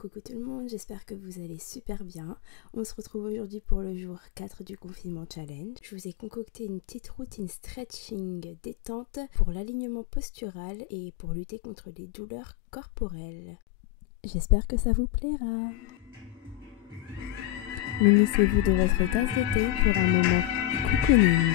Coucou tout le monde, j'espère que vous allez super bien. On se retrouve aujourd'hui pour le jour 4 du confinement challenge. Je vous ai concocté une petite routine stretching détente pour l'alignement postural et pour lutter contre les douleurs corporelles. J'espère que ça vous plaira. Munissez-vous de votre tasse de thé pour un moment cocooning.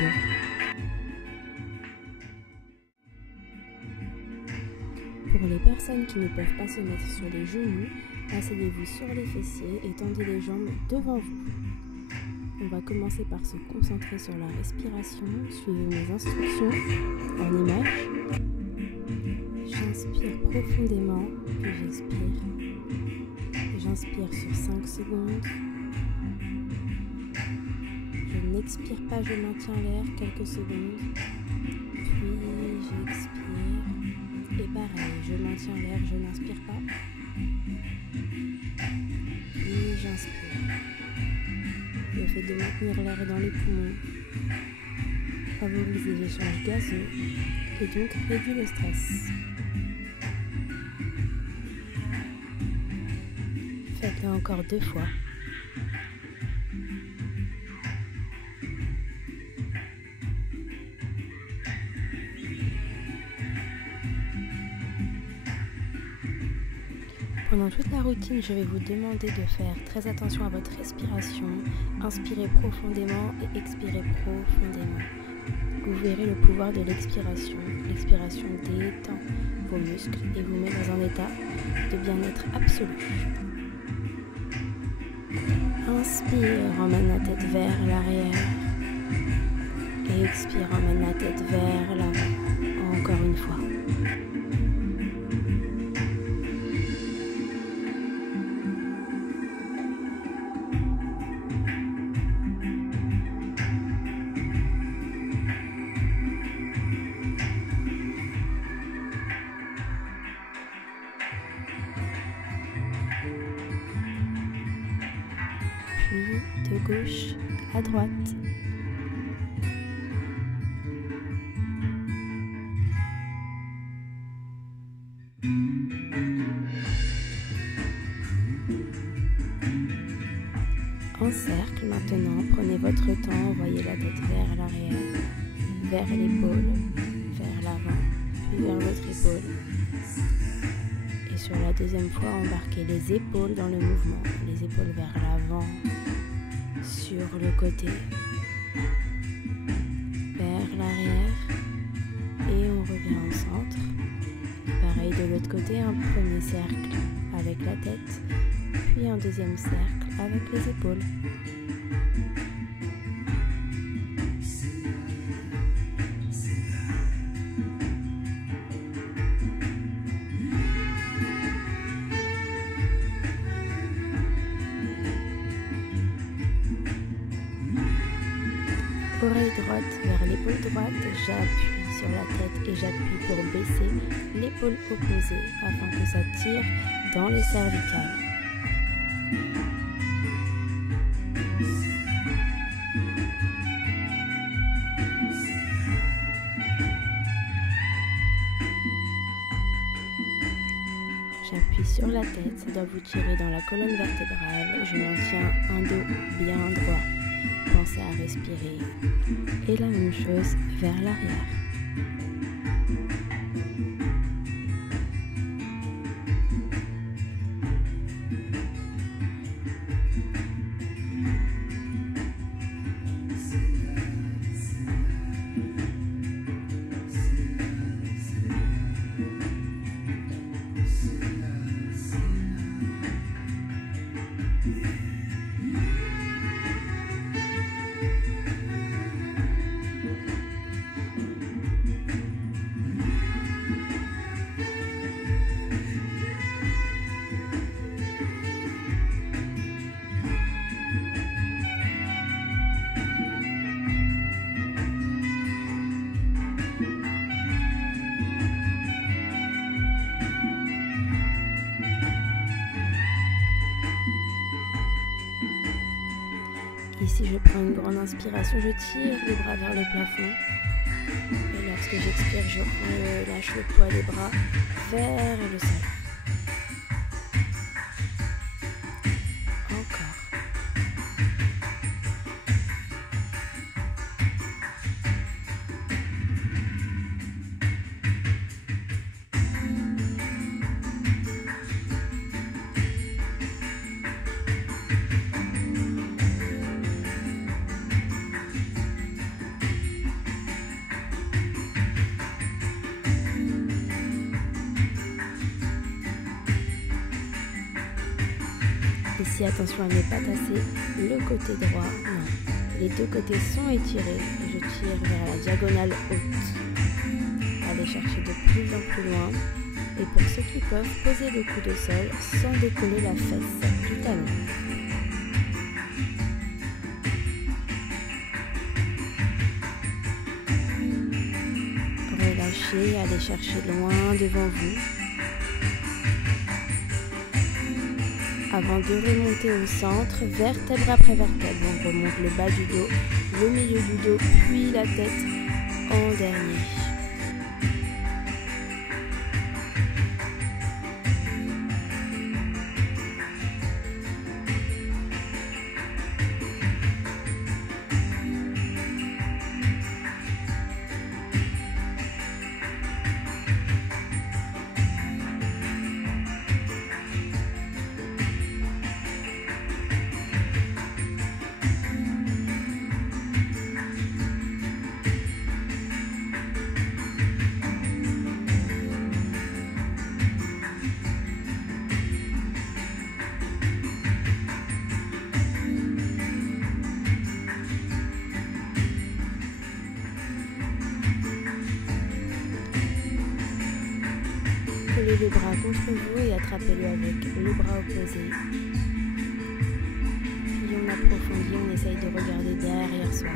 Pour les personnes qui ne peuvent pas se mettre sur les genoux, asseyez-vous sur les fessiers et tendez les jambes devant vous. On va commencer par se concentrer sur la respiration. Suivez mes instructions en image. J'inspire profondément, puis j'expire. J'inspire sur 5 secondes. Je n'expire pas, je maintiens l'air quelques secondes. Puis j'expire. Et pareil, je maintiens l'air, je n'inspire pas. Puis j'inspire. Le fait de maintenir l'air dans les poumons favorise les échanges gazeux et donc réduit le stress. Faites-le encore 2 fois. Pendant toute la routine, je vais vous demander de faire très attention à votre respiration. Inspirez profondément et expirez profondément. Vous verrez le pouvoir de l'expiration. L'expiration détend vos muscles et vous met dans un état de bien-être absolu. Inspire, emmène la tête vers l'arrière. Et expire, emmène la tête vers l'avant. Encore une fois. Puis de gauche à droite. En cercle maintenant, prenez votre temps, envoyez la tête vers l'arrière, vers l'épaule, vers l'avant, puis vers l'autre épaule. Et sur la deuxième fois, embarquez les épaules dans le mouvement, les épaules vers l'avant, sur le côté, vers l'arrière, et on revient au centre. Pareil de l'autre côté, un premier cercle avec la tête, puis un deuxième cercle avec les épaules. Oreille droite vers l'épaule droite, j'appuie sur la tête et j'appuie pour baisser l'épaule opposée afin que ça tire dans les cervicales. J'appuie sur la tête, ça doit vous tirer dans la colonne vertébrale. Je maintiens un dos bien droit. Pensez à respirer. Et la même chose vers l'arrière. Ici, je prends une grande inspiration, je tire les bras vers le plafond. Et lorsque j'expire, je relâche le poids des bras vers le sol. Ici, attention à ne pas tasser le côté droit. Non. Les deux côtés sont étirés. Je tire vers la diagonale haute. Allez chercher de plus en plus loin. Et pour ceux qui peuvent, posez le coude au sol sans décoller la fesse du talon. Relâchez, allez chercher loin devant vous. Avant de remonter au centre, vertèbre après vertèbre, on remonte le bas du dos, le milieu du dos, puis la tête en dernier. Collez le bras contre vous et attrapez-le avec le bras opposé. Puis on approfondit, on essaye de regarder derrière soi.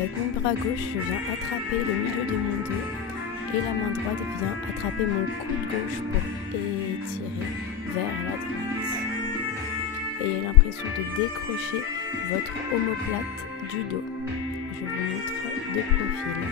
Avec mon bras gauche, je viens attraper le milieu de mon dos et la main droite vient attraper mon coude gauche pour étirer vers la droite. Ayez l'impression de décrocher votre omoplate du dos. Je vous montre de profil.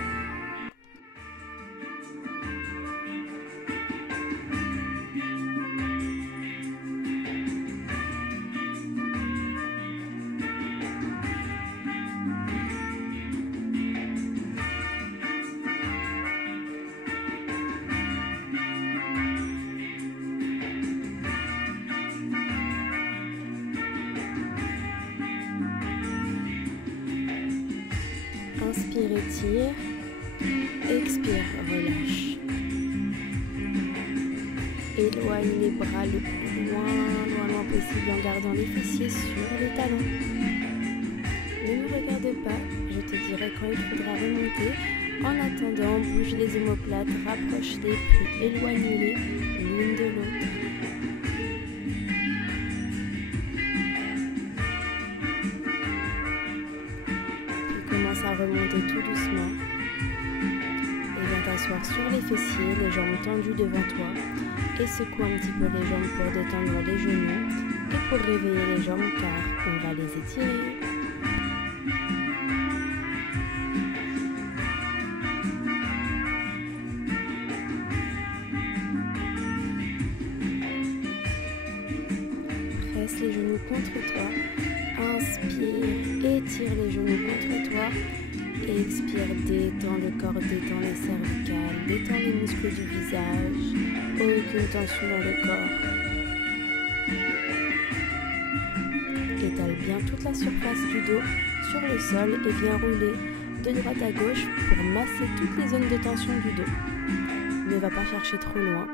Inspire, étire. Expire, relâche. Éloigne les bras le plus loin possible en gardant les fessiers sur les talons. Ne me regarde pas, je te dirai quand il faudra remonter. En attendant, bouge les omoplates, rapproche-les puis éloigne-les l'une de l'autre. À remonter tout doucement et viens t'asseoir sur les fessiers, les jambes tendues devant toi et secoue un petit peu les jambes pour détendre les genoux et pour réveiller les jambes car on va les étirer. Presse les genoux contre toi. Inspire, étire les genoux contre toi. Expire, détends le corps, détends les cervicales, détends les muscles du visage. Aucune tension dans le corps. Étale bien toute la surface du dos sur le sol et viens rouler de droite à gauche pour masser toutes les zones de tension du dos. Ne va pas chercher trop loin.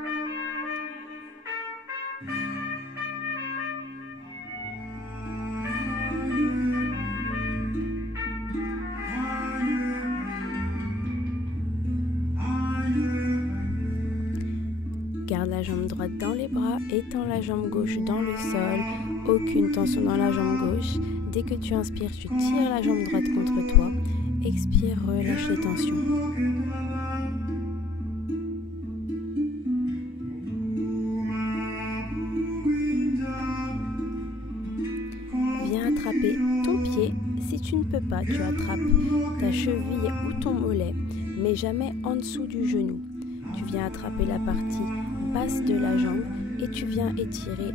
Garde la jambe droite dans les bras, étends la jambe gauche dans le sol, aucune tension dans la jambe gauche. Dès que tu inspires, tu tires la jambe droite contre toi. Expire, relâche les tensions. Viens attraper ton pied. Si tu ne peux pas, tu attrapes ta cheville ou ton mollet, mais jamais en dessous du genou. Tu viens attraper la partie basse de la jambe et tu viens étirer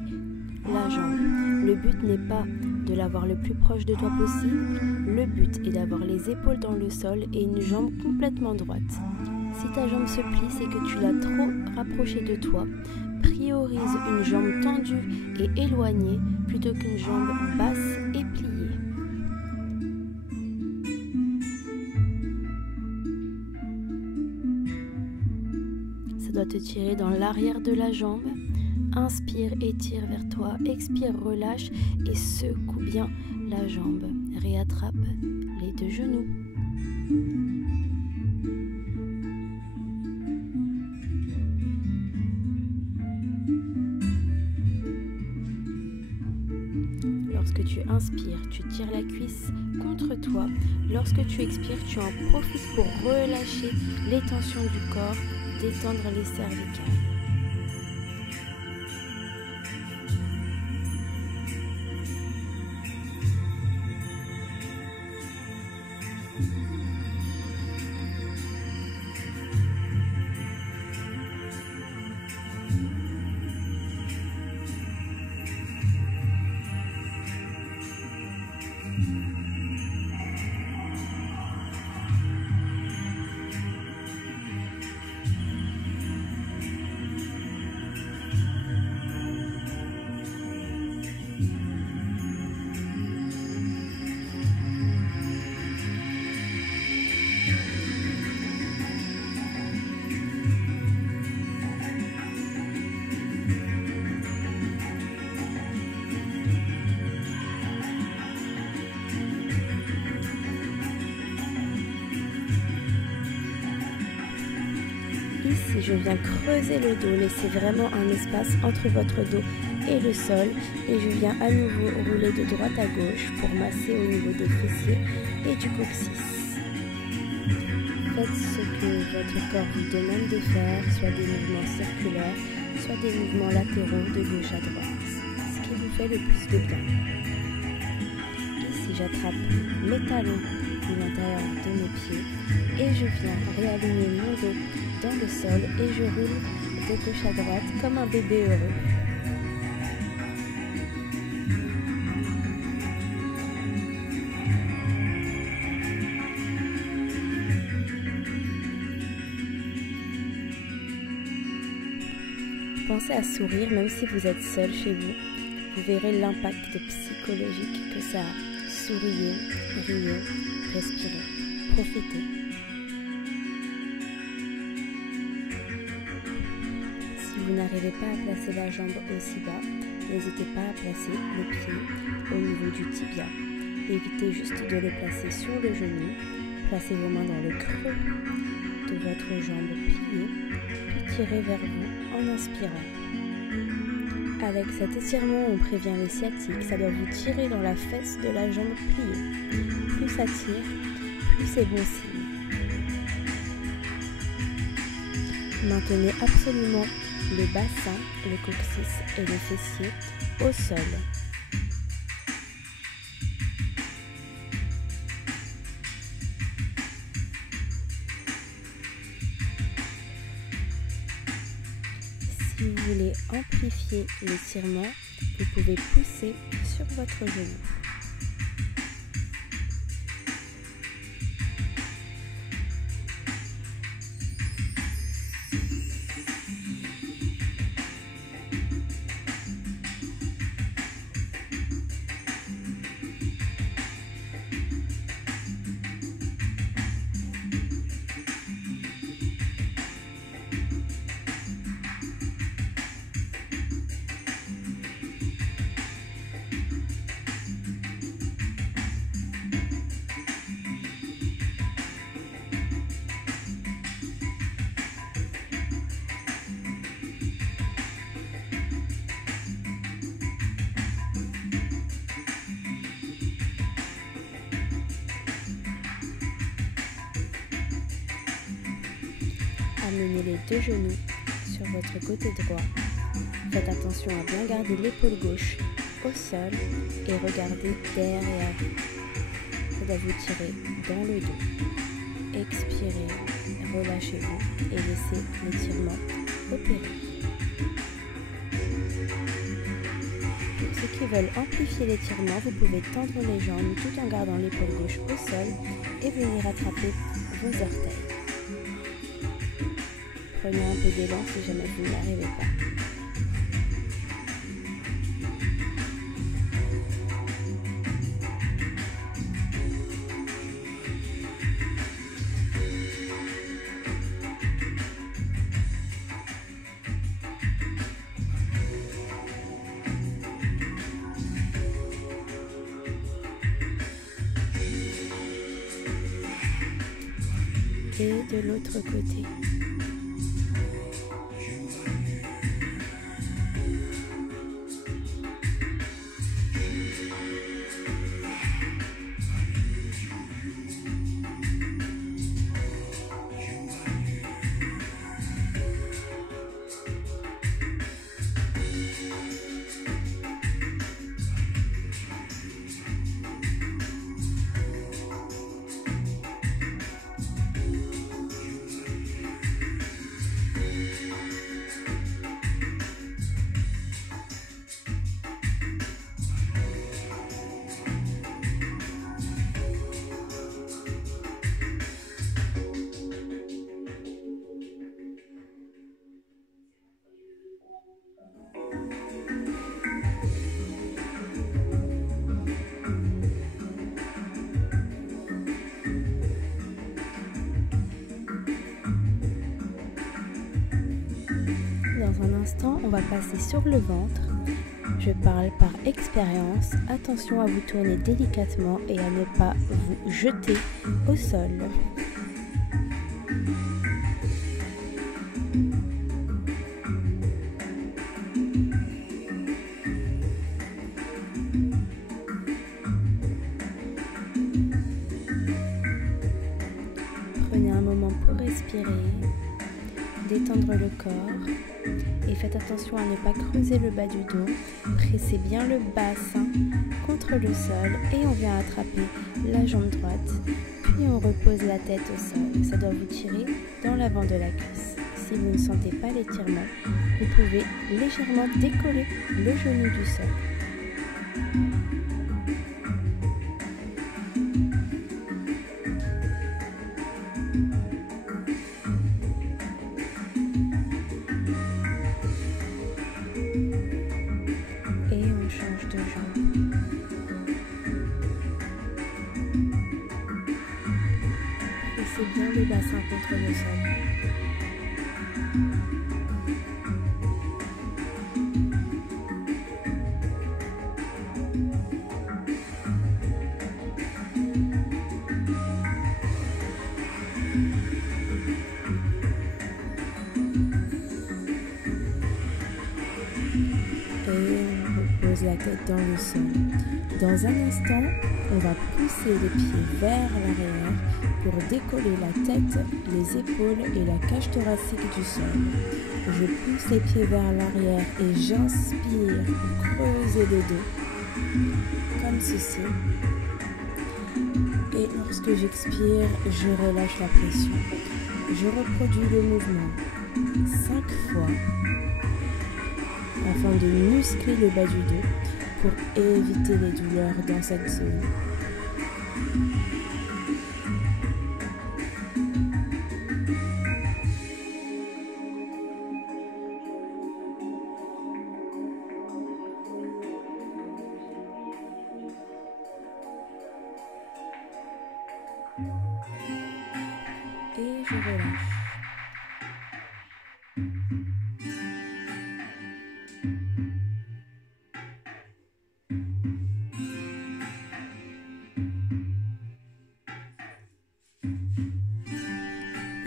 la jambe. Le but n'est pas de l'avoir le plus proche de toi possible. Le but est d'avoir les épaules dans le sol et une jambe complètement droite. Si ta jambe se plie, c'est que tu l'as trop rapprochée de toi. Priorise une jambe tendue et éloignée plutôt qu'une jambe basse et pliée. Ça doit te tirer dans l'arrière de la jambe. Inspire, étire vers toi. Expire, relâche et secoue bien la jambe. Réattrape les deux genoux. Lorsque tu inspires, tu tires la cuisse contre toi. Lorsque tu expires, tu en profites pour relâcher les tensions du corps, détendre les cervicales. Ici, je viens creuser le dos, laissez vraiment un espace entre votre dos et le sol. Et je viens à nouveau rouler de droite à gauche pour masser au niveau des fessiers et du coccyx. Faites ce que votre corps vous demande de faire, soit des mouvements circulaires, soit des mouvements latéraux de gauche à droite. Ce qui vous fait le plus de bien. Ici, j'attrape mes talons de l'intérieur de mes pieds et je viens réaligner mon dos dans le sol et je roule de gauche à droite comme un bébé heureux. Pensez à sourire même si vous êtes seul chez vous. Vous verrez l'impact psychologique que ça a. Souriez, riez, respirez, profitez. Si vous n'arrivez pas à placer la jambe aussi bas, n'hésitez pas à placer le pied au niveau du tibia. Évitez juste de le placer sur le genou. Placez vos mains dans le creux de votre jambe pliée, puis tirez vers vous en inspirant. Avec cet étirement, on prévient les sciatiques, ça doit vous tirer dans la fesse de la jambe pliée. Plus ça tire, plus c'est bon signe. Maintenez absolument le bassin, le coccyx et les fessiers au sol. Si vous voulez amplifier l'étirement, vous pouvez pousser sur votre genou. Amenez les deux genoux sur votre côté droit. Faites attention à bien garder l'épaule gauche au sol et regardez derrière vous. Ça doit vous tirer dans le dos. Expirez, relâchez-vous et laissez l'étirement opérer. ceux qui veulent amplifier l'étirement, vous pouvez tendre les jambes tout en gardant l'épaule gauche au sol et venir attraper vos orteils. Prenez un peu d'élan si jamais vous n'y arrivez pas. Et de l'autre côté. Dans un instant, on va passer sur le ventre. Je parle par expérience. Attention à vous tourner délicatement et à ne pas vous jeter au sol. Prenez un moment pour respirer, détendre le corps et faites attention à ne pas creuser le bas du dos. Pressez bien le bassin contre le sol et on vient attraper la jambe droite. Puis on repose la tête au sol. Ça doit vous tirer dans l'avant de la cuisse. Si vous ne sentez pas l'étirement, vous pouvez légèrement décoller le genou du sol. Pressez bien le bassin contre le sol. Et on repose la tête dans le sol. Dans un instant, on va pousser les pieds vers l'arrière pour décoller la tête, les épaules et la cage thoracique du sol. Je pousse les pieds vers l'arrière et j'inspire pour creuser le dos, comme ceci. Et lorsque j'expire, je relâche la pression. Je reproduis le mouvement 5 fois afin de muscler le bas du dos pour éviter les douleurs dans cette zone. Et je relâche.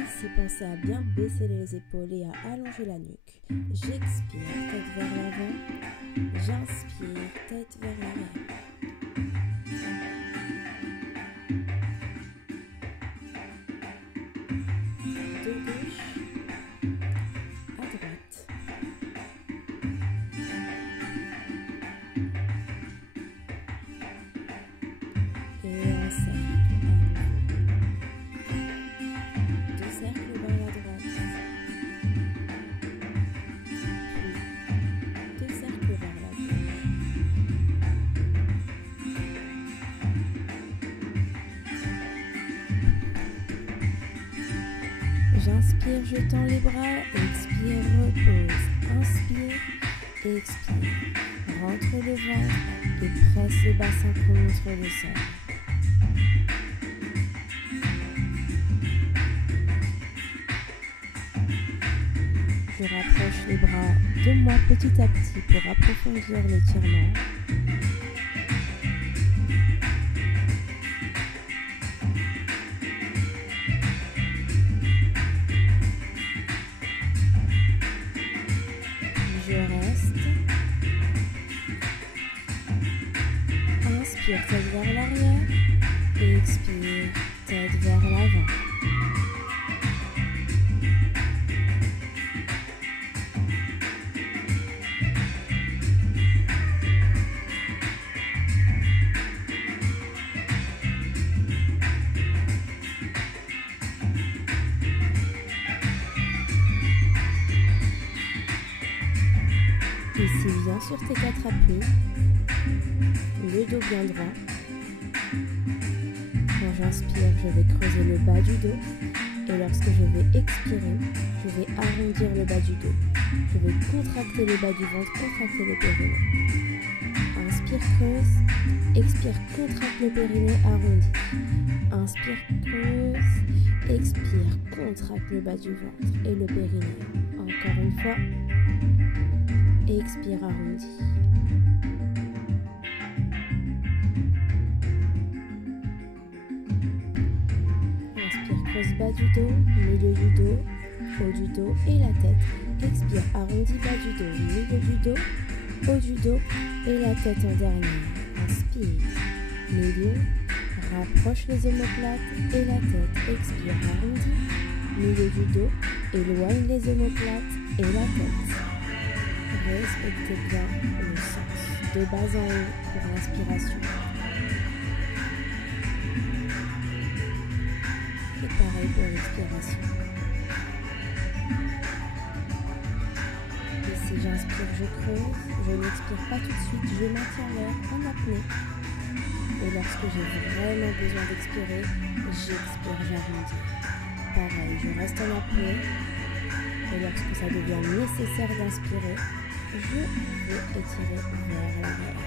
Ici, pensez à bien baisser les épaules et à allonger la nuque. J'expire, tête vers l'avant. J'inspire, tête vers l'arrière. De gauche à droite. Et un cercle à nouveau. 2 cercles vers la droite. Puis 2 cercles vers la gauche. J'inspire, je tends les bras, expire, repose. Inspire, expire. Rentre le ventre et presse le bassin contre le sol. Je rapproche les bras de moi petit à petit pour approfondir l'étirement. Je reste. Inspire, tête vers l'arrière. Expire, tête vers l'avant. Ici, viens sur tes 4 appuis, le dos bien droit. Quand j'inspire, je vais creuser le bas du dos et lorsque je vais expirer, je vais arrondir le bas du dos. Je vais contracter le bas du ventre, contracter le périnée. Inspire, creuse, expire, contracte le périnée, arrondis. Inspire, creuse, expire, contracte le bas du ventre et le périnée. Encore une fois. Expire, arrondi. Inspire, creuse bas du dos, milieu du dos, haut du dos et la tête. Expire, arrondi bas du dos, milieu du dos, haut du dos et la tête en dernier. Inspire, milieu, rapproche les omoplates et la tête. Expire, arrondi, milieu du dos, éloigne les omoplates et la tête. Respectez bien le sens, de bas en haut pour l'inspiration. Et pareil pour l'expiration. Ici j'inspire, je creuse, je n'expire pas tout de suite, je maintiens l'air en apnée. Et lorsque j'ai vraiment besoin d'expirer, j'expire, j'arrondis. Pareil, je reste en apnée. Et lorsque ça devient nécessaire d'inspirer, je vais étirer vers l'arrière.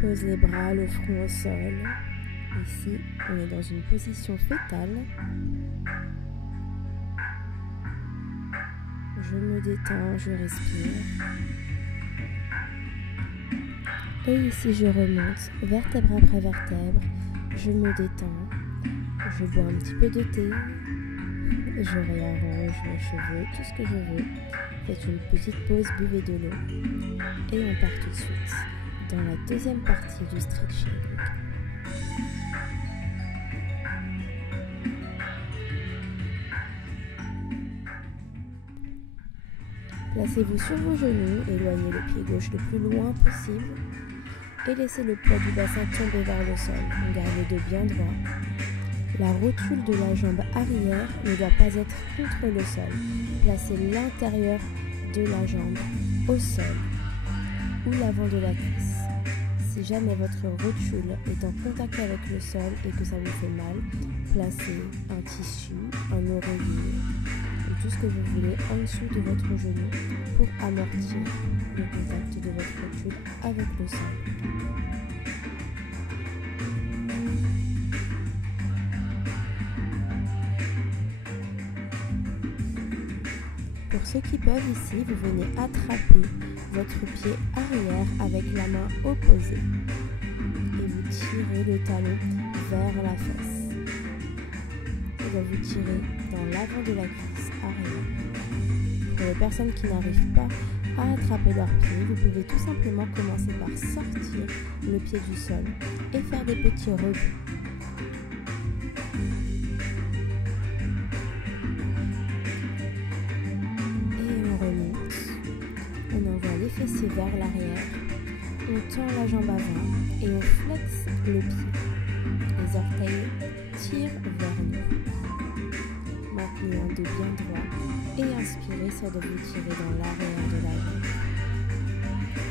Pose les bras, le front au sol. Ici, on est dans une position fétale. Je me détends, je respire. Et ici, je remonte, vertèbre après vertèbre. Je me détends. Je bois un petit peu de thé. Je réarrange mes cheveux, tout ce que je veux. Faites une petite pause, buvez de l'eau. Et on part tout de suite dans la deuxième partie du stretching. Placez-vous sur vos genoux, éloignez le pied gauche le plus loin possible et laissez le poids du bassin tomber vers le sol. Gardez le dos bien droit. La rotule de la jambe arrière ne doit pas être contre le sol. Placez l'intérieur de la jambe au sol ou l'avant de la cuisse. Si jamais votre rotule est en contact avec le sol et que ça vous fait mal, placez un tissu, un oreiller ou tout ce que vous voulez en dessous de votre genou pour amortir le contact de votre rotule avec le sol. Pour ceux qui peuvent ici, vous venez attraper votre pied arrière avec la main opposée et vous tirez le talon vers la fesse. Et donc vous tirez dans l'avant de la cuisse arrière. Pour les personnes qui n'arrivent pas à attraper leur pied, vous pouvez tout simplement commencer par sortir le pied du sol et faire des petits rebonds. On envoie les fessiers vers l'arrière, on tend la jambe avant et et on flexe le pied. Les orteils tirent vers nous. Maintenez un dos bien droit et inspirez soit de vous tirer dans l'arrière de la jambe.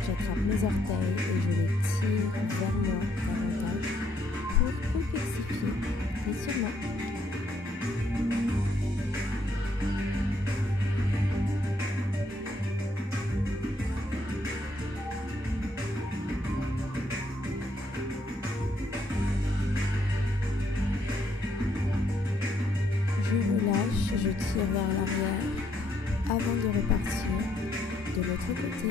J'attrape mes orteils et je les tire vers moi davantage pour complexifier l'étirement. Je relâche, je tire vers l'arrière avant de repartir de l'autre côté.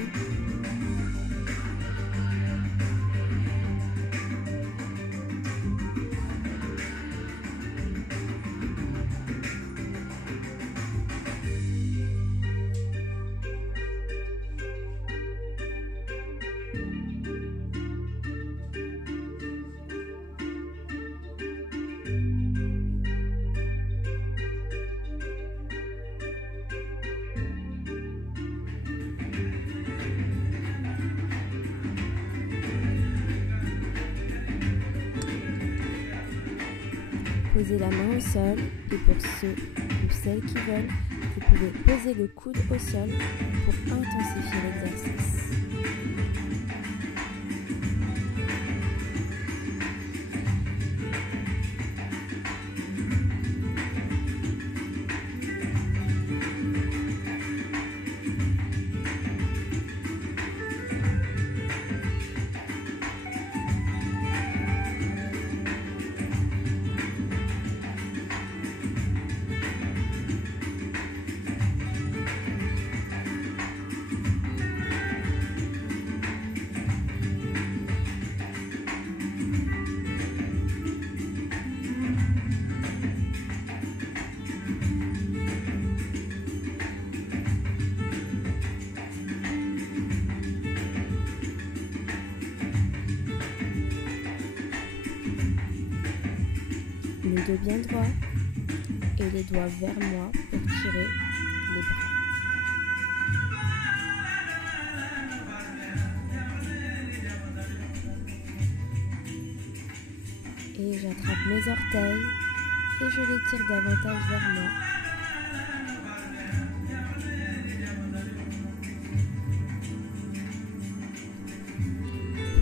Posez la main au sol et pour ceux ou celles qui veulent, vous pouvez poser le coude au sol pour intensifier l'exercice. Le dos bien droit et les doigts vers moi pour tirer les bras. Et j'attrape mes orteils et je les tire davantage vers moi.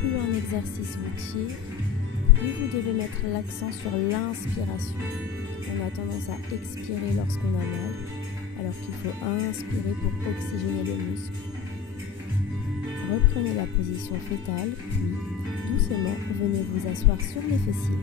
Plus un exercice vous tire, plus vous devez mettre l'accent sur l'inspiration. On a tendance à expirer lorsqu'on a mal, alors qu'il faut inspirer pour oxygéner le muscle. Reprenez la position fétale, puis doucement venez vous asseoir sur les fessiers.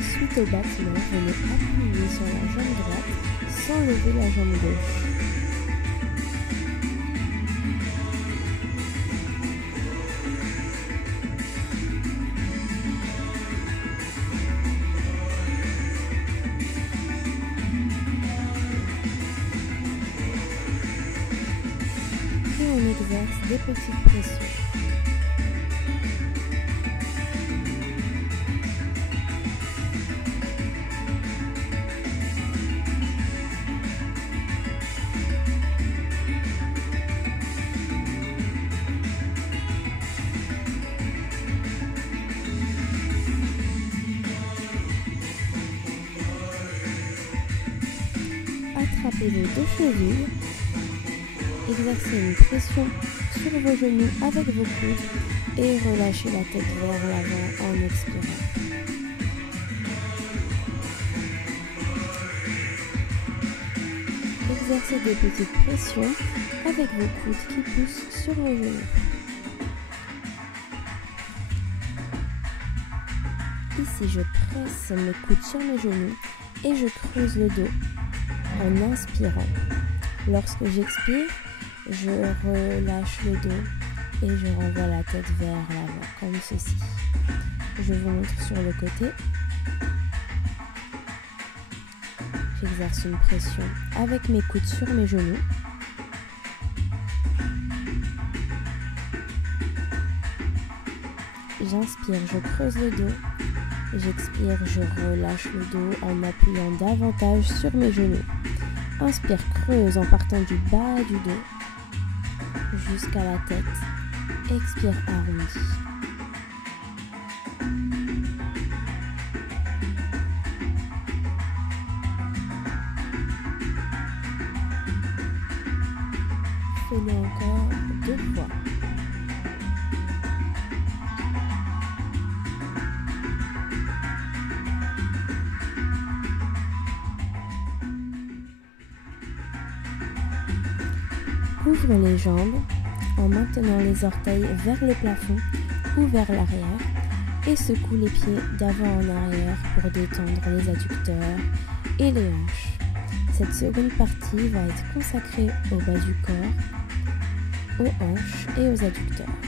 Suite au battement, venez appuyer sur la jambe droite sans lever la jambe gauche. Et on exerce des petites pressions. Attrapez vos deux chevilles, exercez une pression sur vos genoux avec vos coudes et relâchez la tête vers l'avant en expirant. Exercez des petites pressions avec vos coudes qui poussent sur vos genoux. Ici, je presse mes coudes sur mes genoux et je creuse le dos en inspirant. Lorsque j'expire, je relâche le dos et je renvoie la tête vers l'avant, comme ceci. Je vous montre sur le côté. J'exerce une pression avec mes coudes sur mes genoux. J'inspire, je creuse le dos. J'expire, je relâche le dos en appuyant davantage sur mes genoux. Inspire, creuse en partant du bas du dos jusqu'à la tête. Expire, arrondis. Fais-le encore 2 fois. Ouvre les jambes en maintenant les orteils vers le plafond ou vers l'arrière et secoue les pieds d'avant en arrière pour détendre les adducteurs et les hanches. Cette seconde partie va être consacrée au bas du corps, aux hanches et aux adducteurs.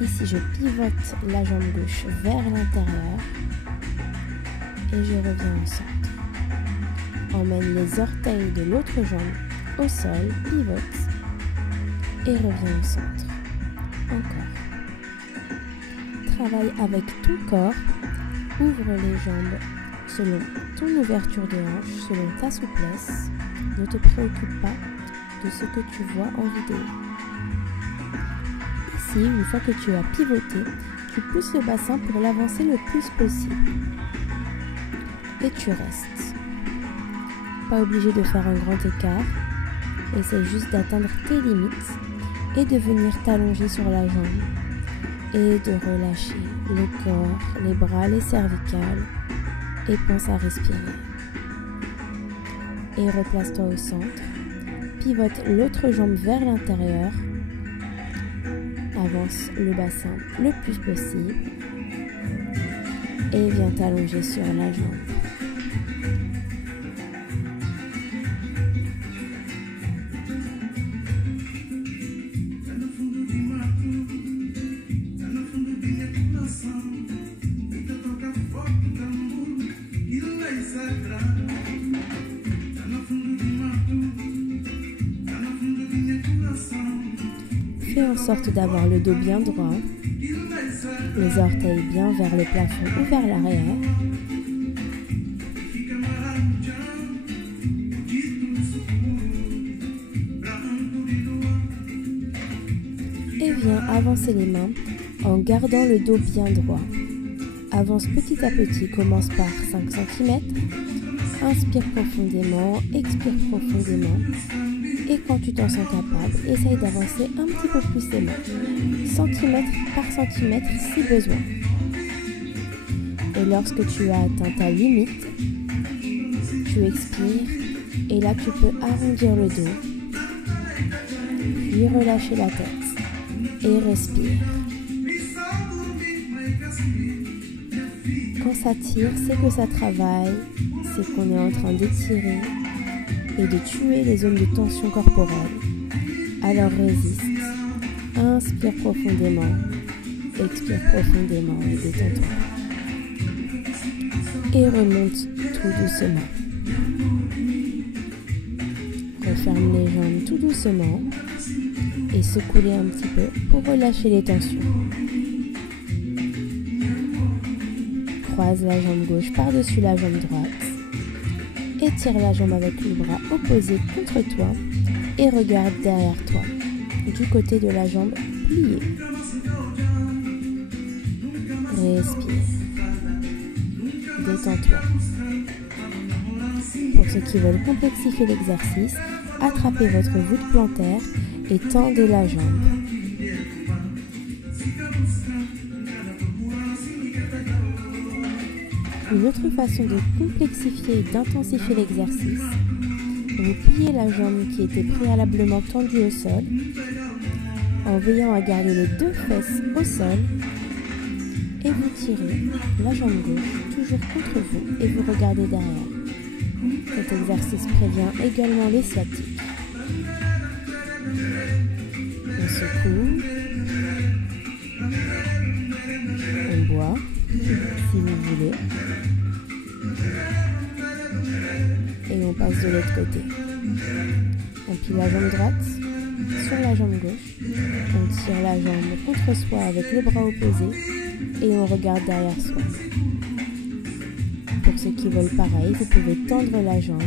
Ici, je pivote la jambe gauche vers l'intérieur et je reviens au centre. Emmène les orteils de l'autre jambe au sol, pivote et reviens au centre. Encore. Travaille avec ton corps, ouvre les jambes selon ton ouverture de hanche, selon ta souplesse. Ne te préoccupe pas de ce que tu vois en vidéo. Ici, une fois que tu as pivoté, tu pousses le bassin pour l'avancer le plus possible. Et tu restes. Pas obligé de faire un grand écart. Essaye juste d'atteindre tes limites et de venir t'allonger sur la jambe et de relâcher le corps, les bras, les cervicales et pense à respirer. Et replace-toi au centre. Pivote l'autre jambe vers l'intérieur. Avance le bassin le plus possible et viens t'allonger sur la jambe. Fais en sorte d'avoir le dos bien droit, les orteils bien vers le plafond ou vers l'arrière. Et viens avancer les mains en gardant le dos bien droit. Avance petit à petit, commence par 5 cm. Inspire profondément, expire profondément. Et quand tu t'en sens capable, essaye d'avancer un petit peu plus les mains, centimètre par centimètre si besoin. Et lorsque tu as atteint ta limite, tu expires et là tu peux arrondir le dos, puis relâcher la tête et respire. Quand ça tire, c'est que ça travaille, c'est qu'on est en train d'étirer et de tuer les zones de tension corporelle. Alors résiste. Inspire profondément. Expire profondément et détends-toi. Et remonte tout doucement. Referme les jambes tout doucement et secoue-les un petit peu pour relâcher les tensions. Croise la jambe gauche par-dessus la jambe droite. Étire la jambe avec le bras opposé contre toi et regarde derrière toi, du côté de la jambe pliée. Respire. Détends-toi. Pour ceux qui veulent complexifier l'exercice, attrapez votre voûte plantaire et tendez la jambe. Une autre façon de complexifier et d'intensifier l'exercice, vous pliez la jambe qui était préalablement tendue au sol, en veillant à garder les 2 fesses au sol, et vous tirez la jambe gauche toujours contre vous et vous regardez derrière. Cet exercice prévient également les sciatiques. On secoue, on boit, si vous voulez, et on passe de l'autre côté. On plie la jambe droite, sur la jambe gauche. On tire la jambe contre soi avec les bras opposés et on regarde derrière soi. Pour ceux qui veulent pareil, vous pouvez tendre la jambe.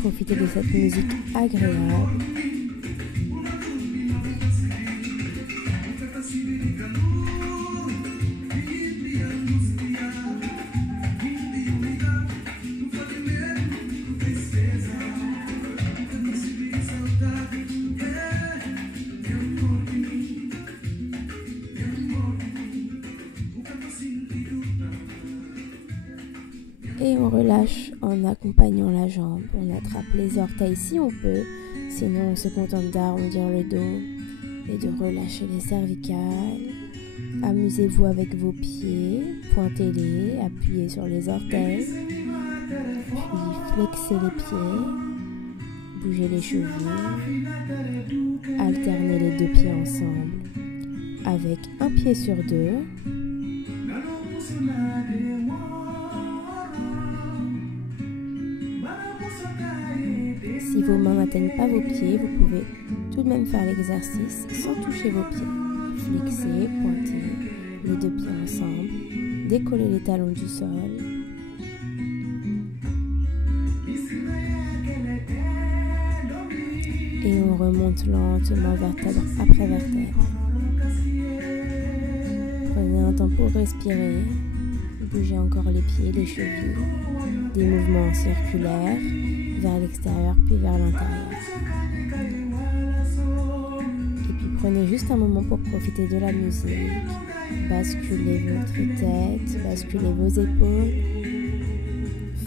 Profitez de cette musique agréable. Et on relâche en accompagnant la jambe. On attrape les orteils si on peut, sinon on se contente d'arrondir le dos et de relâcher les cervicales. Amusez-vous avec vos pieds, pointez-les, appuyez sur les orteils, puis flexez les pieds, bougez les chevilles, alternez les deux pieds ensemble avec un pied sur deux. Si vos mains n'atteignent pas vos pieds, vous pouvez tout de même faire l'exercice sans toucher vos pieds. Flexez, pointez les deux pieds ensemble, décollez les talons du sol. Et on remonte lentement vertèbre après vertèbre. Prenez un temps pour respirer. Bougez encore les pieds, les chevilles. Des mouvements circulaires vers l'extérieur puis vers l'intérieur. Et puis prenez juste un moment pour profiter de la musique. Basculez votre tête, basculez vos épaules.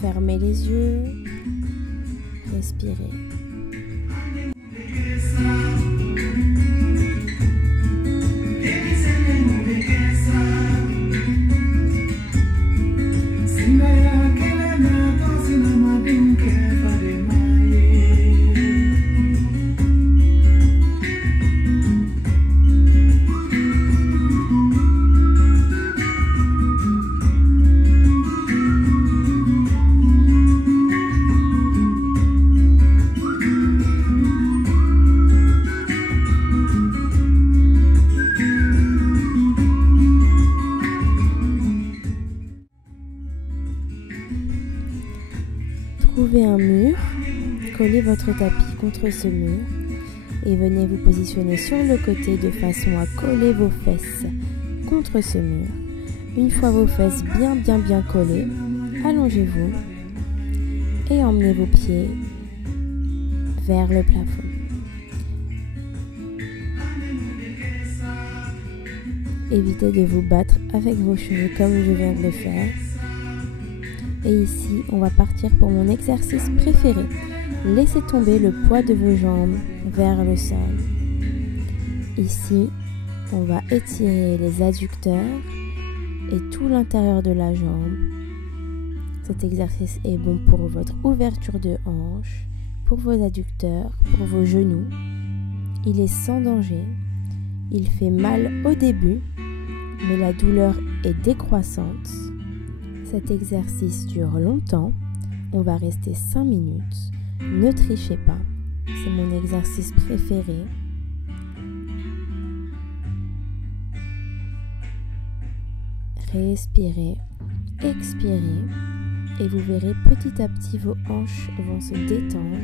Fermez les yeux. Respirez. Trouvez un mur, collez votre tapis contre ce mur et venez vous positionner sur le côté de façon à coller vos fesses contre ce mur. Une fois vos fesses bien collées, allongez-vous et emmenez vos pieds vers le plafond. Évitez de vous battre avec vos cheveux comme je viens de le faire. Et ici, on va partir pour mon exercice préféré. Laissez tomber le poids de vos jambes vers le sol. Ici, on va étirer les adducteurs et tout l'intérieur de la jambe. Cet exercice est bon pour votre ouverture de hanche, pour vos adducteurs, pour vos genoux. Il est sans danger. Il fait mal au début, mais la douleur est décroissante. Cet exercice dure longtemps, on va rester 5 minutes, ne trichez pas, c'est mon exercice préféré. Respirez, expirez et vous verrez petit à petit vos hanches vont se détendre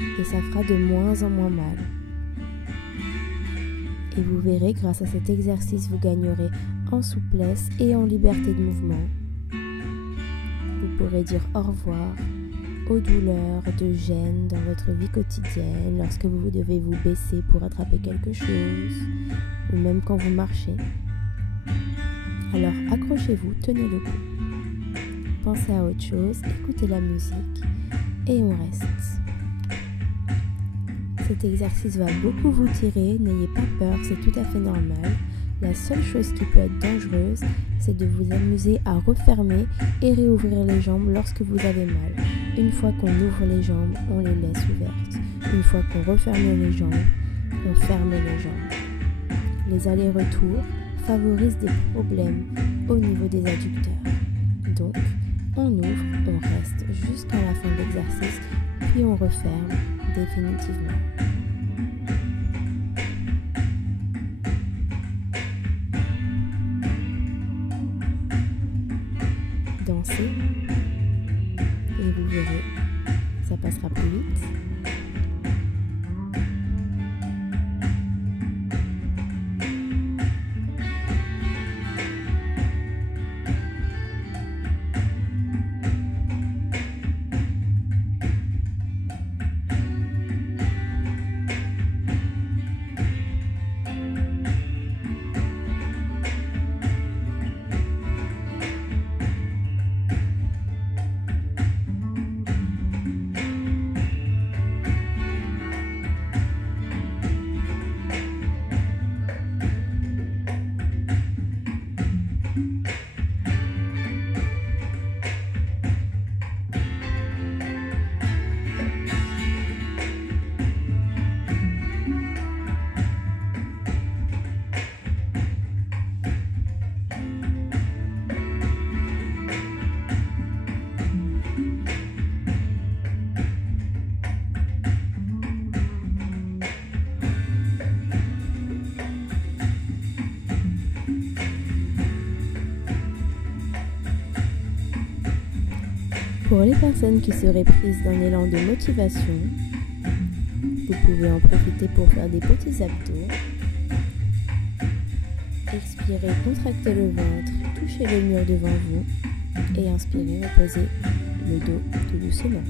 et ça fera de moins en moins mal. Et vous verrez, grâce à cet exercice, vous gagnerez en souplesse et en liberté de mouvement. Vous pourrez dire au revoir aux douleurs de gêne dans votre vie quotidienne, lorsque vous devez vous baisser pour attraper quelque chose, ou même quand vous marchez. Alors accrochez-vous, tenez le coup. Pensez à autre chose, écoutez la musique et on reste. Cet exercice va beaucoup vous tirer, n'ayez pas peur, c'est tout à fait normal. La seule chose qui peut être dangereuse, c'est de vous amuser à refermer et réouvrir les jambes lorsque vous avez mal. Une fois qu'on ouvre les jambes, on les laisse ouvertes. Une fois qu'on referme les jambes, on ferme les jambes. Les allers-retours favorise des problèmes au niveau des adducteurs. Donc, on ouvre, on reste jusqu'à la fin de l'exercice, puis on referme définitivement. Dansez et vous verrez, ça passera plus vite. Pour les personnes qui seraient prises d'un élan de motivation, vous pouvez en profiter pour faire des petits abdos. Expirez, contractez le ventre, touchez le mur devant vous et inspirez, reposez le dos tout doucement.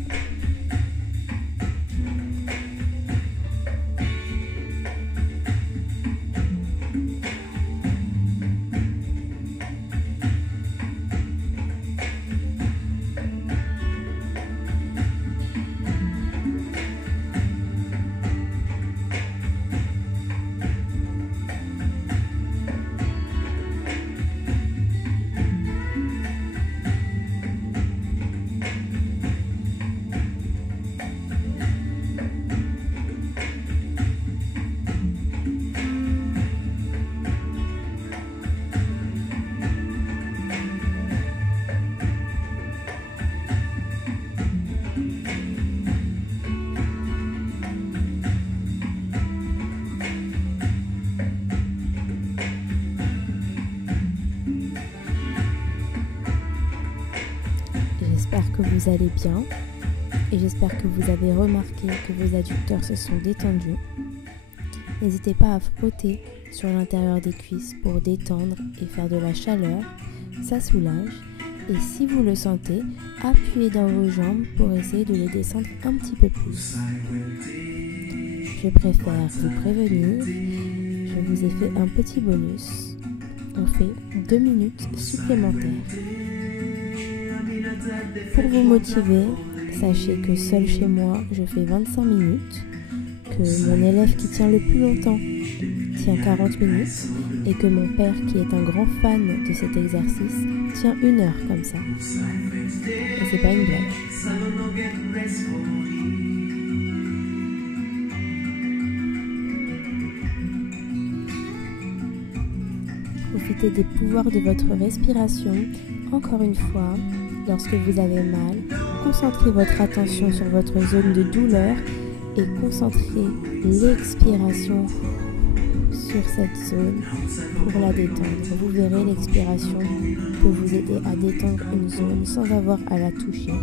J'espère que vous allez bien et j'espère que vous avez remarqué que vos adducteurs se sont détendus. N'hésitez pas à frotter sur l'intérieur des cuisses pour détendre et faire de la chaleur, ça soulage. Et si vous le sentez, appuyez dans vos jambes pour essayer de les descendre un petit peu plus. Je préfère vous prévenir, je vous ai fait un petit bonus. On fait 2 minutes supplémentaires. Pour vous motiver, sachez que seul chez moi, je fais 25 minutes, que mon élève qui tient le plus longtemps tient 40 minutes et que mon père, qui est un grand fan de cet exercice, tient 1 heure comme ça. Et c'est pas une blague. Profitez des pouvoirs de votre respiration. Encore une fois, lorsque vous avez mal, concentrez votre attention sur votre zone de douleur et concentrez l'expiration sur cette zone pour la détendre. Vous verrez, l'expiration peut vous aider à détendre une zone sans avoir à la toucher.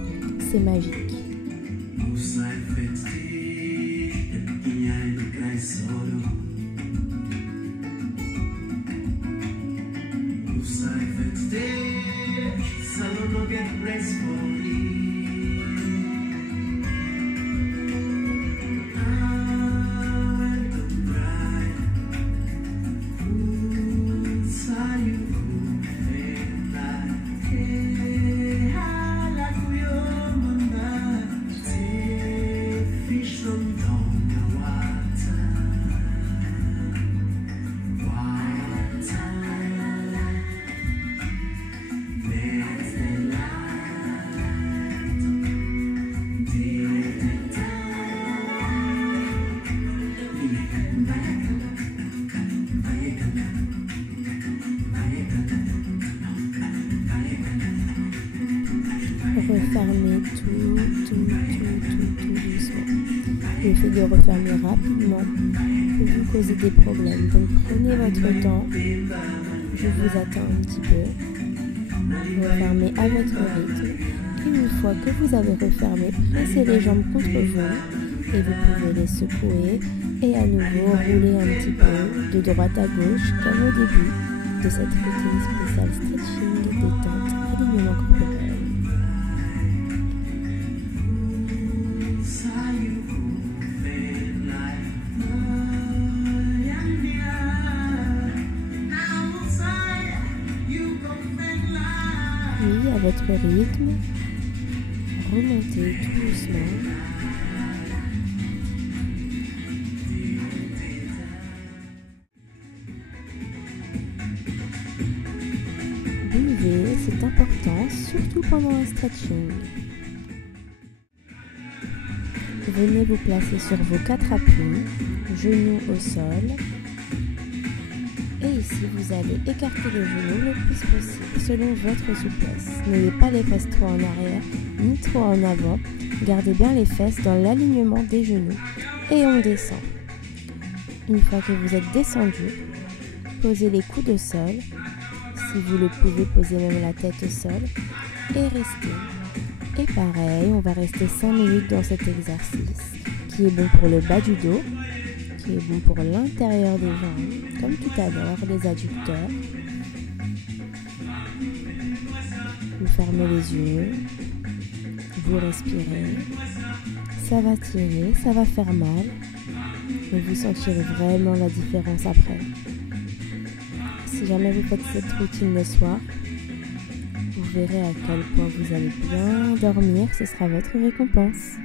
C'est magique. Refermez tout doucement. Le fait de refermer rapidement peut vous causer des problèmes. Donc prenez votre temps. Je vous attends un petit peu. Refermez à votre rythme. Et une fois que vous avez refermé, pressez les jambes contre vous et vous pouvez les secouer et à nouveau rouler un petit peu de droite à gauche comme au début de cette routine spéciale stretching, détente, alignement corporel. Puis à votre rythme, remontez tout doucement. Buvez, c'est important, surtout pendant un stretching. Venez vous placer sur vos 4 appuis, genoux au sol. Et ici, vous allez écarter les genoux le plus possible, selon votre souplesse. N'ayez pas les fesses trop en arrière, ni trop en avant. Gardez bien les fesses dans l'alignement des genoux. Et on descend. Une fois que vous êtes descendu, posez les coudes au sol. Si vous le pouvez, posez même la tête au sol. Et restez. Et pareil, on va rester 5 minutes dans cet exercice, qui est bon pour le bas du dos, qui est bon pour l'intérieur des jambes, comme tout à l'heure, les adducteurs. Vous fermez les yeux, vous respirez, ça va tirer, ça va faire mal, mais vous sentirez vraiment la différence après. Si jamais vous faites cette routine le soir, vous verrez à quel point vous allez bien dormir, ce sera votre récompense.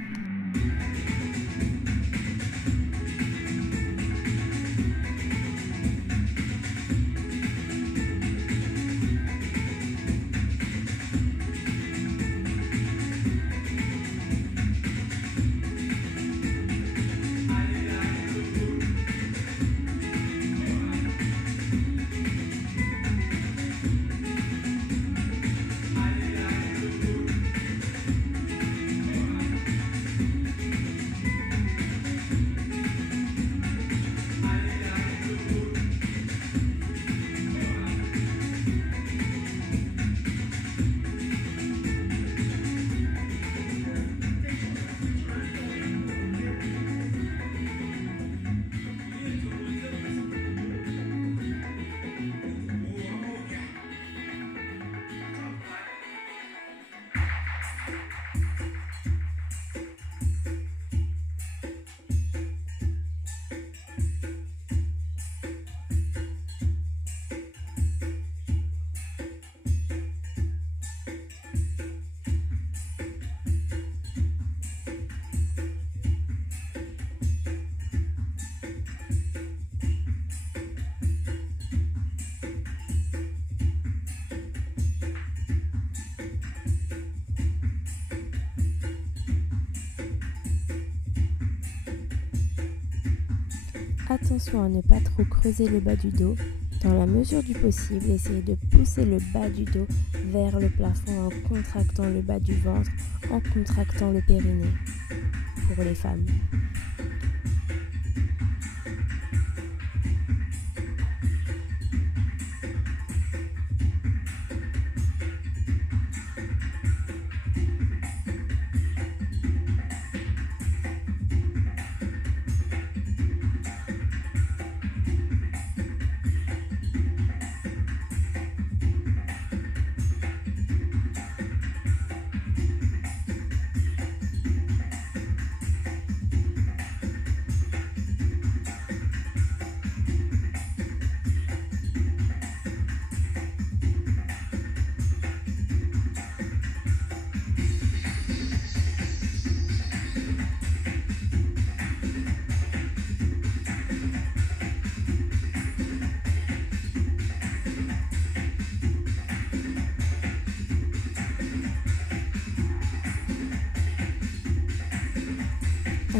Attention à ne pas trop creuser le bas du dos. Dans la mesure du possible, essayez de pousser le bas du dos vers le plafond en contractant le bas du ventre, en contractant le périnée pour les femmes.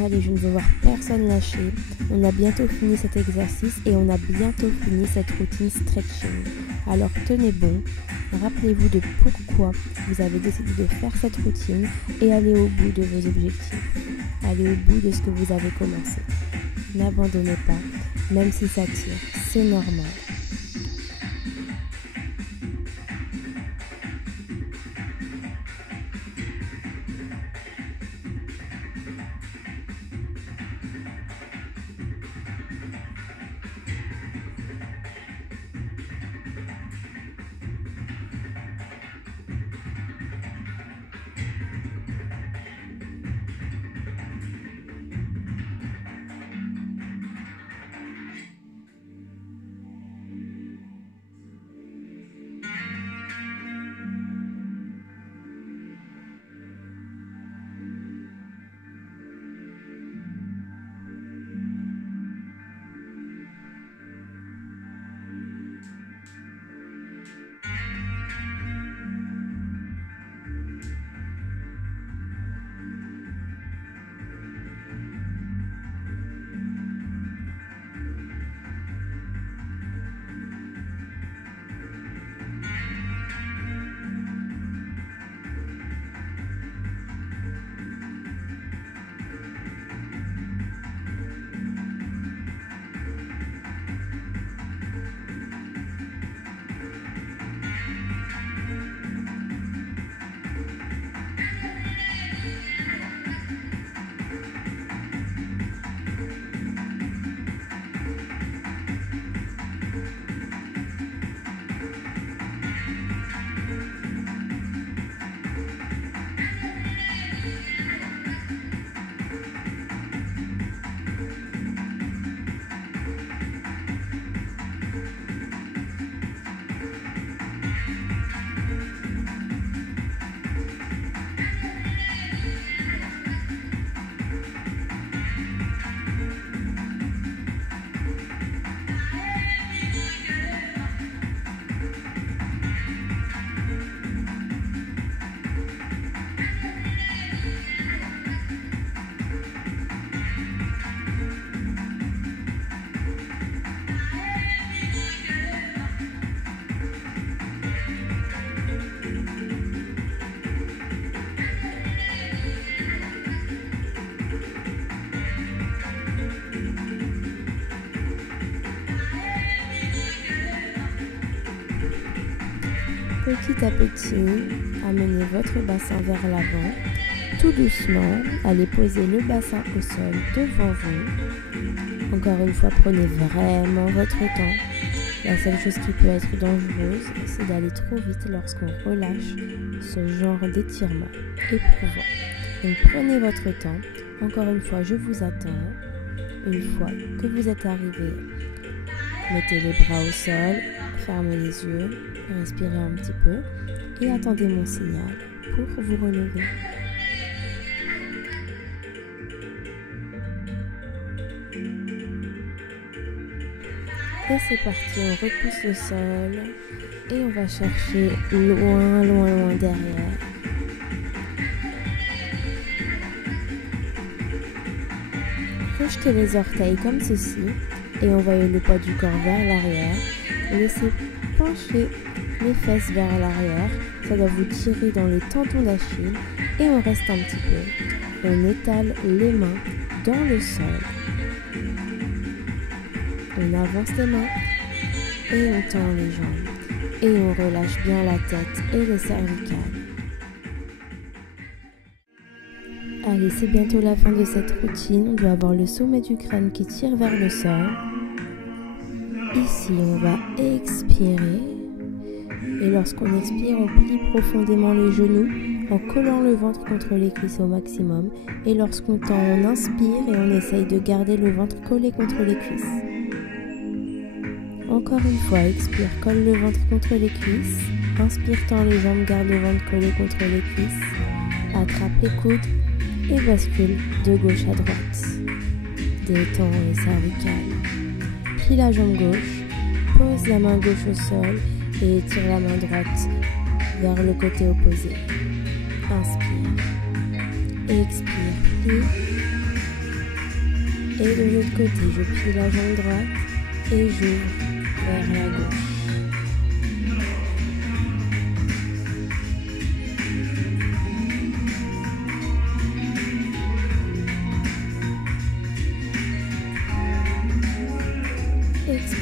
Allez, je ne veux voir personne lâcher. On a bientôt fini cet exercice et on a bientôt fini cette routine stretching. Alors tenez bon, Rappelez-vous de pourquoi vous avez décidé de faire cette routine et allez au bout de vos objectifs. Allez au bout de ce que vous avez commencé. N'abandonnez pas, même si ça tire, c'est normal. Petit à petit, amenez votre bassin vers l'avant. Tout doucement, allez poser le bassin au sol devant vous. Encore une fois, prenez vraiment votre temps. La seule chose qui peut être dangereuse, c'est d'aller trop vite lorsqu'on relâche ce genre d'étirement éprouvant. Donc prenez votre temps. Encore une fois, je vous attends. Une fois que vous êtes arrivé, mettez les bras au sol, fermez les yeux, respirez un petit peu et attendez mon signal pour vous relever. Et c'est parti, on repousse le sol et on va chercher loin, loin, loin derrière. Projetez les orteils comme ceci et envoyez le poids du corps vers l'arrière. Laissez pencher les fesses vers l'arrière, ça doit vous tirer dans les tendons d'Achille et on reste un petit peu. On étale les mains dans le sol. On avance les mains et on tend les jambes et on relâche bien la tête et les cervicales. Allez, c'est bientôt la fin de cette routine. On doit avoir le sommet du crâne qui tire vers le sol. Ici, on va expirer. Et lorsqu'on expire, on plie profondément les genoux en collant le ventre contre les cuisses au maximum. Et lorsqu'on tend, on inspire et on essaye de garder le ventre collé contre les cuisses. Encore une fois, expire, colle le ventre contre les cuisses. Inspire, tend les jambes, garde le ventre collé contre les cuisses. Attrape les coudes et bascule de gauche à droite. Détends les cervicales. Plie la jambe gauche, pose la main gauche au sol et étire la main droite vers le côté opposé. Inspire, expire, plie. Et de l'autre côté, je plie la jambe droite et j'ouvre vers la gauche.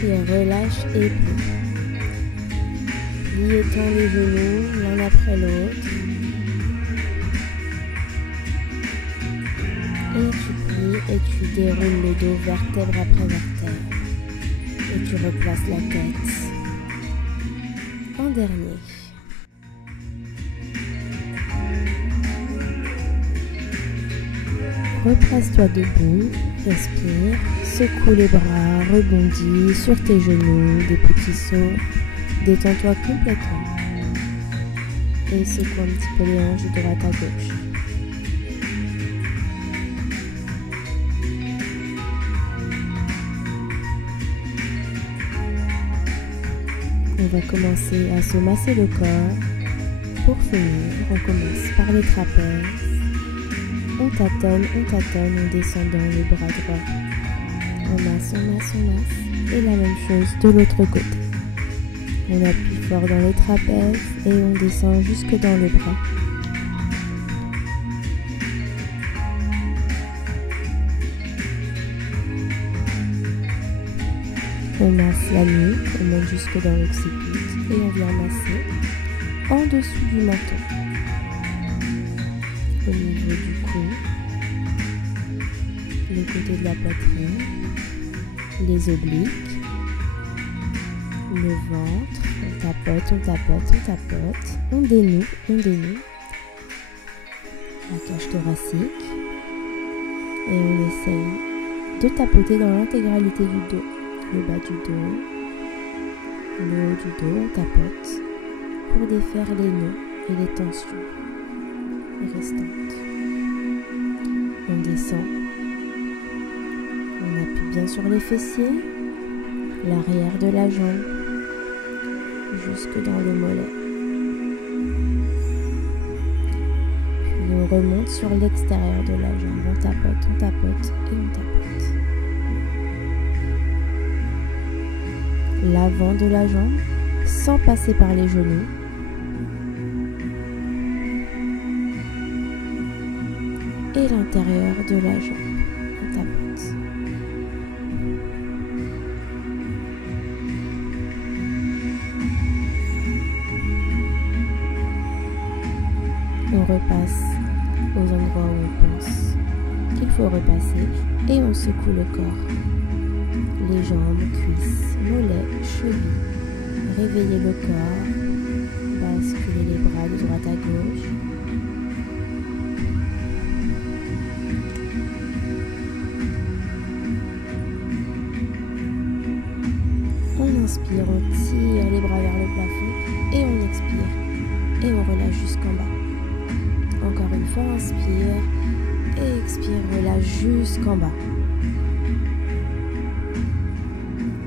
Inspire, relâche et plie. Plie, étends les genoux l'un après l'autre. Et tu plies et tu déroules le dos vertèbre après vertèbre. Et tu replaces la tête. En dernier. Replace-toi debout, respire, secoue les bras, rebondis sur tes genoux, des petits sauts, détends-toi complètement. Et secoue un petit peu les hanches de droite à gauche. On va commencer à se masser le corps. Pour finir, on commence par les trapèzes. On tâtonne en descendant le bras droit. On masse. Et la même chose de l'autre côté. On appuie fort dans les trapèzes et on descend jusque dans le bras. On masse la nuque, on monte jusque dans l'occiput et on vient masser en dessous du menton. Au niveau du cou, le côté de la poitrine, les obliques, le ventre, on tapote, on dénoue, la cage thoracique et on essaye de tapoter dans l'intégralité du dos, le bas du dos, le haut du dos, on tapote pour défaire les nœuds et les tensions restantes. On descend, on appuie bien sur les fessiers, l'arrière de la jambe, jusque dans le mollet. Puis on remonte sur l'extérieur de la jambe, on tapote et on tapote. L'avant de la jambe, sans passer par les genoux. Et l'intérieur de la jambe, on tapote. On repasse aux endroits où on pense qu'il faut repasser et on secoue le corps. Les jambes, cuisses, mollets, chevilles. Réveillez le corps. Basculez les bras de droite à gauche. On inspire, on tire les bras vers le plafond et on expire. Et on relâche jusqu'en bas. Encore une fois, inspire et expire, relâche jusqu'en bas.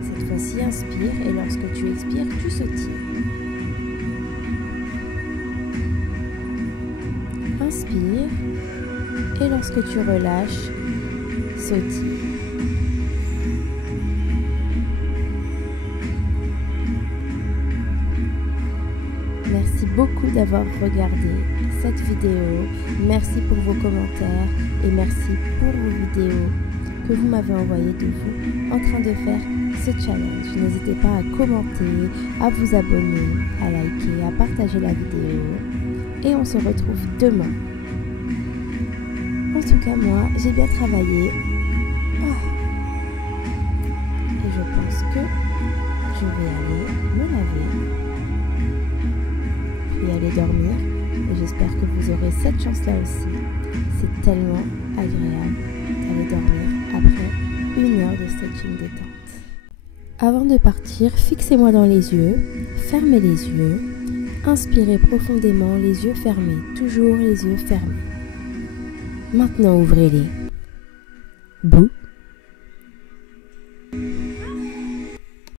Cette fois-ci, inspire et lorsque tu expires, tu sautilles. Inspire et lorsque tu relâches, sautille. Merci beaucoup d'avoir regardé cette vidéo. Merci pour vos commentaires et merci pour vos vidéos que vous m'avez envoyées de vous en train de faire ce challenge. N'hésitez pas à commenter, à vous abonner, à liker, à partager la vidéo. Et on se retrouve demain. En tout cas, moi, j'ai bien travaillé. Et je pense que je vais aller me laver, puis aller dormir. Et j'espère que vous aurez cette chance-là aussi. C'est tellement agréable d'aller dormir après 1 heure de stretching détente. Avant de partir, fixez-moi dans les yeux, fermez les yeux, inspirez profondément, les yeux fermés, toujours les yeux fermés. Maintenant, ouvrez-les. Bouh.